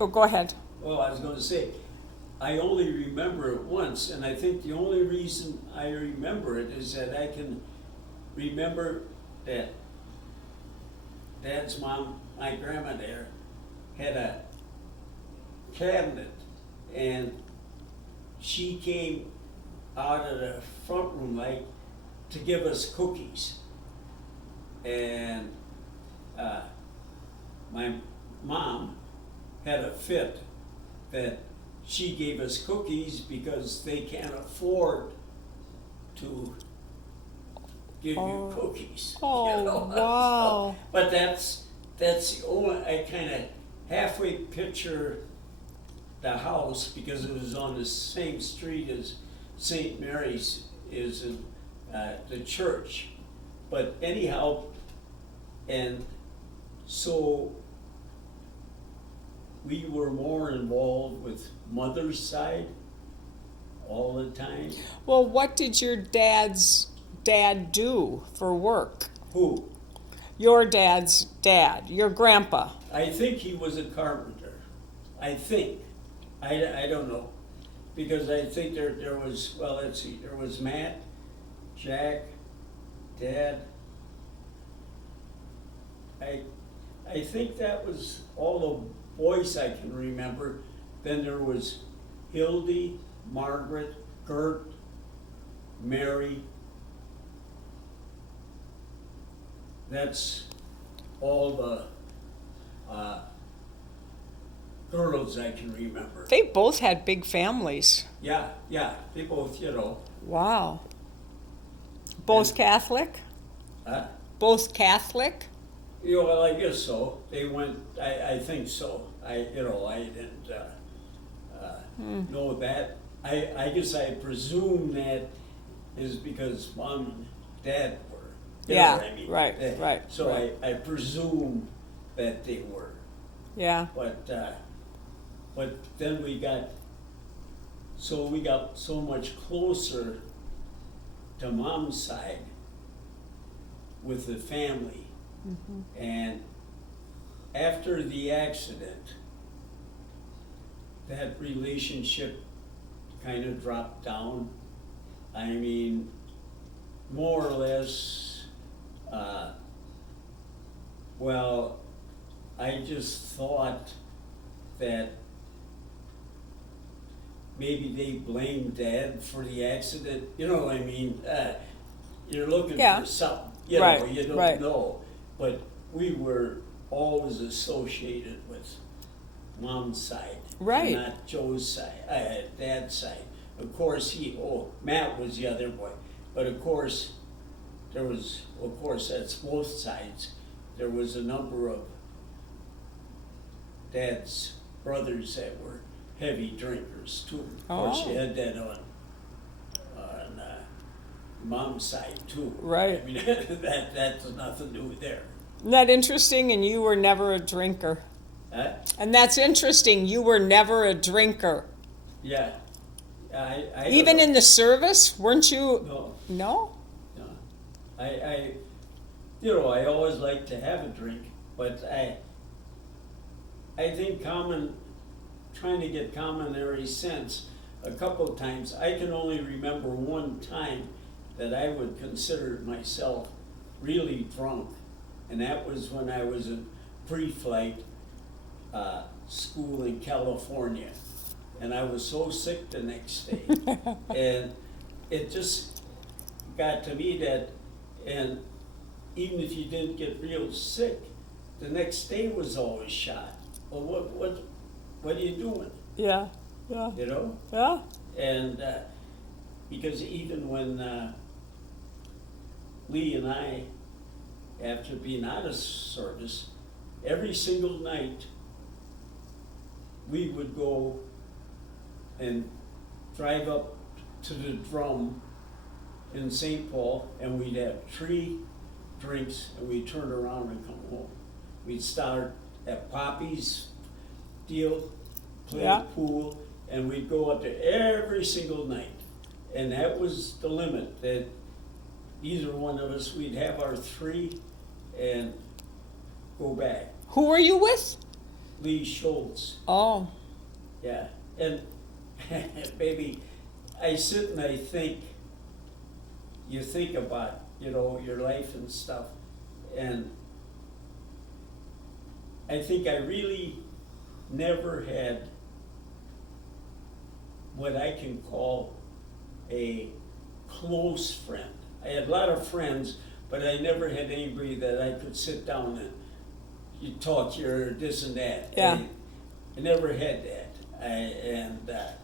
Oh, go ahead. Well, I was going to say, I only remember it once, and I think the only reason I remember it is that I can remember that Dad's mom, my grandma there, had a cabinet, and she came out of the front room like to give us cookies. And my mom had a fit that she gave us cookies because they can't afford to give you cookies. Oh, wow. But that's the only, I kind of halfway picture the house because it was on the same street as St. Mary's is in the church. But anyhow, and so we were more involved with mother's side all the time. Well, what did your dad's dad do for work? Who? Your dad's dad, your grandpa. I think he was a carpenter. I think. I don't know. Because I think there was, well, let's see, there was Matt, Jack, Dad. I think that was all the boys I can remember. Then there was Hildy, Margaret, Gert, Mary. That's all the girls I can remember. They both had big families. Yeah, they both, Wow. Both And- Catholic? Huh? Both Catholic? Well, I guess so. They went, I think so. I didn't know that. I guess I presume that is because Mom and Dad were. You know Yeah, what I mean? right, right, So right. I presume that they were. Yeah. But then we got so much closer to Mom's side with the family. Mm-hmm. And after the accident, that relationship kind of dropped down. I mean, more or less, well, I just thought that maybe they blamed Dad for the accident. You know what I mean? You're looking Yeah. for something, Right, you don't right. know. But we were always associated with Mom's side. Right. Not Joe's side, Dad's side. Of course, Matt was the other boy. But of course, that's both sides. There was a number of Dad's brothers that were heavy drinkers too. Of course, you had that on Mom's side too. Right. I mean, that's nothing to do there. Isn't that interesting? And you were never a drinker. Huh? And that's interesting. You were never a drinker. Yeah. I Even don't in the service, weren't you? know. No? No. I I always like to have a drink, but I think trying to get commonary sense a couple of times. I can only remember one time that I would consider myself really drunk, and that was when I was in pre-flight school in California, and I was so sick the next day, and it just got to me that, and even if you didn't get real sick, the next day was always shot. Well, what are you doing? Yeah. Yeah. You know? Yeah. And because even when Lee and I, after being out of service, every single night we would go and drive up to the drum in St. Paul, and we'd have 3 drinks, and we'd turn around and come home. We'd start at Poppy's deal, play Yeah. pool, and we'd go up there every single night. And that was the limit, that either one of us, we'd have our 3 and go back. Who were you with? Lee Schultz. Oh, Yeah, and baby, I sit and I think, you think about, your life and stuff, and I think I really never had what I can call a close friend. I had a lot of friends, but I never had anybody that I could sit down and you talk your this and that. Yeah. I never had that.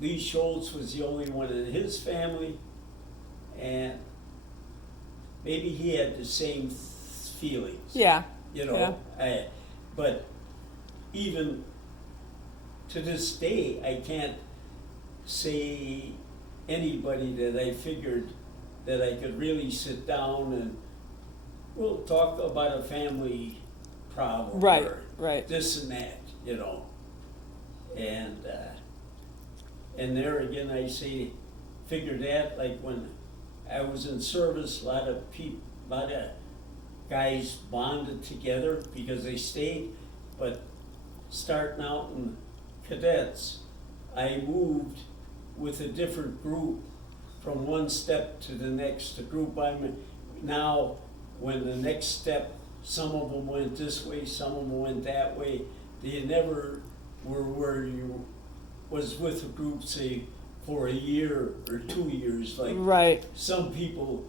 Lee Schultz was the only one in his family, and maybe he had the same feelings. yeah. But even to this day, I can't say anybody that I figured that I could really sit down and we'll talk about a family problem Right, or right. this and that, and there again I say figure that like when I was in service, a lot of guys bonded together because they stayed, but starting out in cadets, I moved with a different group from one step to the next. The group I'm in now, when the next step, some of them went this way, some of them went that way. They never were where you was with a group, say, for a year or 2 years. Like Right. some people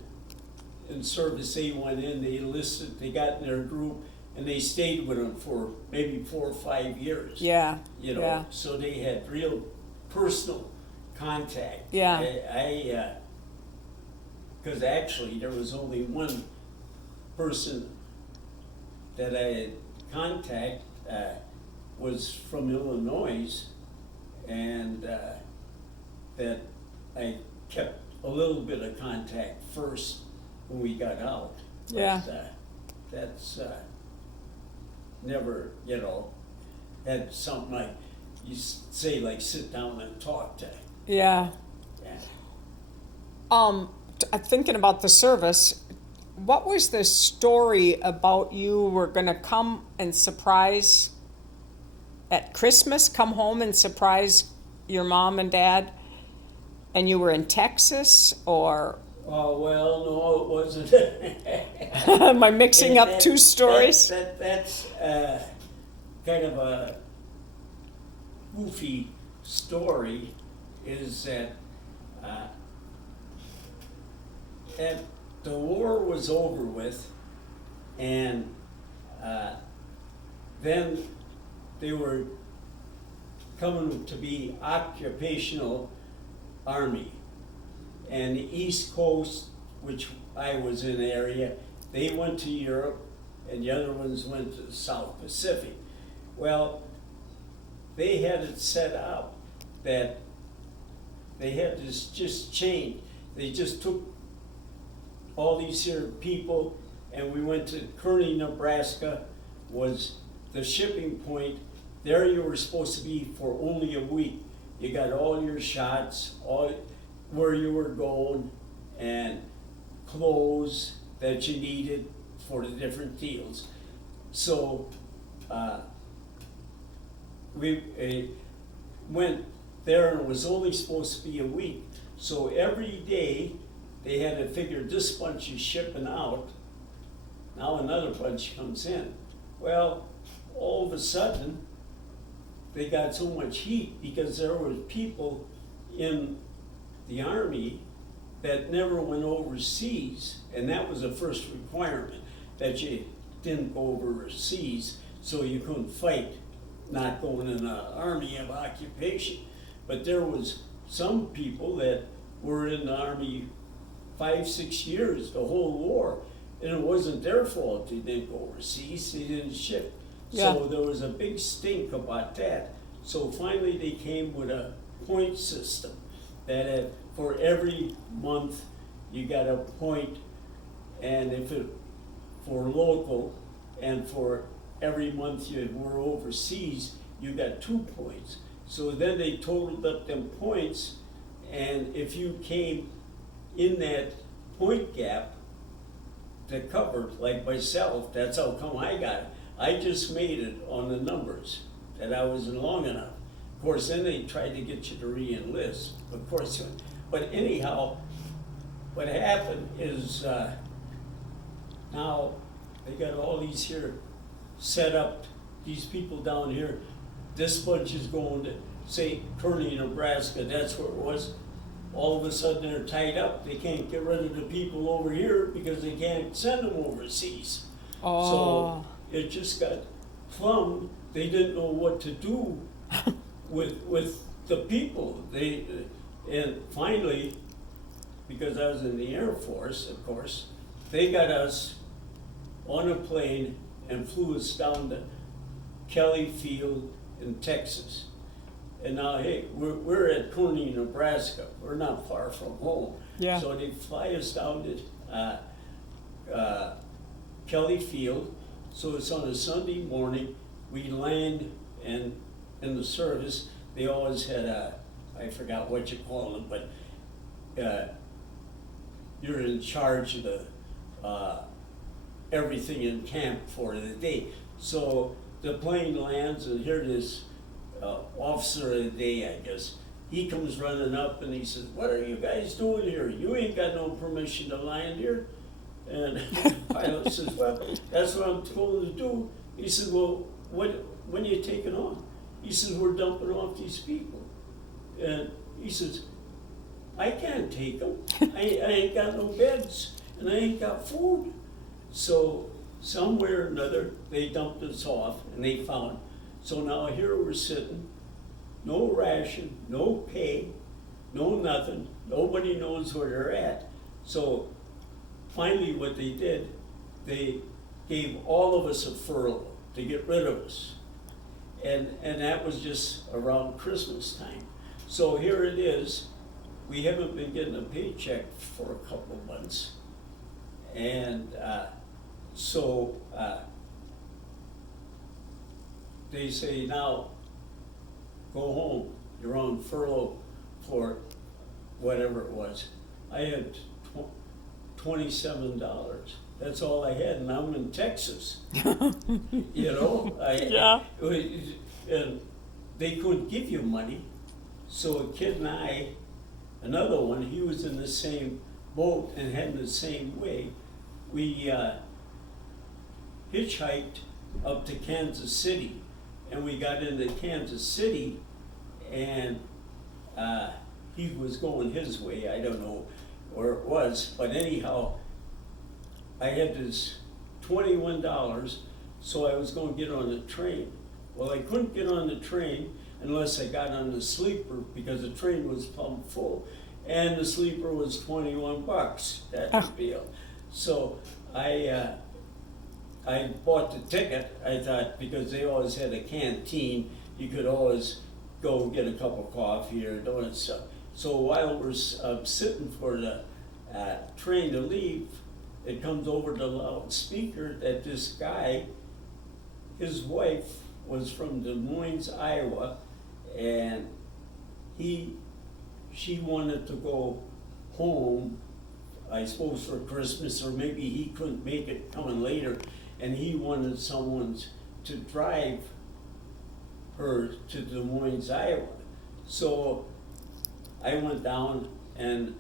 in service, they went in, they enlisted, they got in their group, and they stayed with them for maybe 4 or 5 years. Yeah. Yeah. So they had real personal contact. Yeah. Because actually there was only one person that I had contact, was from Illinois, and that I kept a little bit of contact first when we got out. Yeah. But, that's never, had something like, you say like sit down and talk to. Yeah. Yeah. Thinking about the service, what was the story about you were going to come and surprise at Christmas, come home and surprise your mom and dad, and you were in Texas, or Oh, well, no, it wasn't. am I mixing up two stories? That's kind of a goofy story, is that at the war was over with, and then they were coming to be occupational army. And the East Coast, which I was in area, they went to Europe, and the other ones went to the South Pacific. Well, they had it set up that they had this just change. They just took all these here people, and we went to Kearney, Nebraska, was the shipping point. There you were supposed to be for only a week. You got all your shots, all where you were going, and clothes that you needed for the different deals. So we went there, and it was only supposed to be a week. So every day they had to figure this bunch is shipping out, now another bunch comes in. Well, all of a sudden they got so much heat because there were people in the Army that never went overseas, and that was the first requirement, that you didn't go overseas so you couldn't fight, not going in an army of occupation. But there was some people that were in the Army 5, 6 years, the whole war, and it wasn't their fault they didn't go overseas, they didn't ship. Yeah. So there was a big stink about that. So finally they came with a point system that for every month you got a point, and if it for local, and for every month you were overseas, you got 2 points. So then they totaled up them points, and if you came in that point gap that covered, like myself, that's how come I got it. I just made it on the numbers, that I wasn't long enough. Of course, then they tried to get you to re-enlist, of course. But anyhow, what happened is, now they got all these here set up, these people down here. This bunch is going to, say, Kearney, Nebraska, that's where it was. All of a sudden they're tied up. They can't get rid of the people over here because they can't send them overseas. Oh. So it just got plumbed. They didn't know what to do with the people. And finally, because I was in the Air Force, of course, they got us on a plane and flew us down to Kelly Field in Texas. And now, hey, we're at Kearney, Nebraska. We're not far from home. Yeah. So they fly us down to Kelly Field. So it's on a Sunday morning. We land, and in the service, they always had I forgot what you call them, but you're in charge of the everything in camp for the day. So the plane lands, and here this officer of the day, I guess, he comes running up and he says, "What are you guys doing here? You ain't got no permission to land here." And the pilot says, "Well, that's what I'm told to do." He says, "Well, when are you taking on?" He says, "We're dumping off these people." And he says, "I can't take them. I ain't got no beds, and I ain't got food." So somewhere or another, they dumped us off, and they found. So now here we're sitting, no ration, no pay, no nothing. Nobody knows where they're at. So finally what they did, they gave all of us a furlough to get rid of us. And that was just around Christmas time. So here it is. We haven't been getting a paycheck for a couple of months. And so they say, "Now, go home. You're on furlough for whatever it was." I had $27. That's all I had, and I'm in Texas. You know? Yeah. And they couldn't give you money. So a kid and I, another one, he was in the same boat and heading the same way. We hitchhiked up to Kansas City. And we got into Kansas City, and he was going his way. I don't know where it was, but anyhow, I had this $21, so I was going to get on the train. Well, I couldn't get on the train unless I got on the sleeper, because the train was pumped full, and the sleeper was $21. That deal. So I bought the ticket. I thought, because they always had a canteen, you could always go get a cup of coffee or donuts. So while we're sitting for the train to leave, it comes over the loudspeaker that this guy, his wife was from Des Moines, Iowa, and she wanted to go home, I suppose for Christmas, or maybe he couldn't make it coming later, and he wanted someone to drive her to Des Moines, Iowa. So I went down, and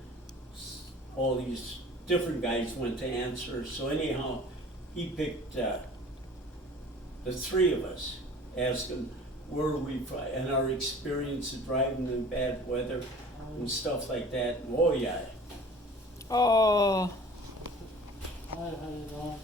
all these different guys went to answer. So anyhow, he picked the three of us, asking where we from, and our experience of driving in bad weather and stuff like that. Oh yeah. Oh. Hi, how you doing?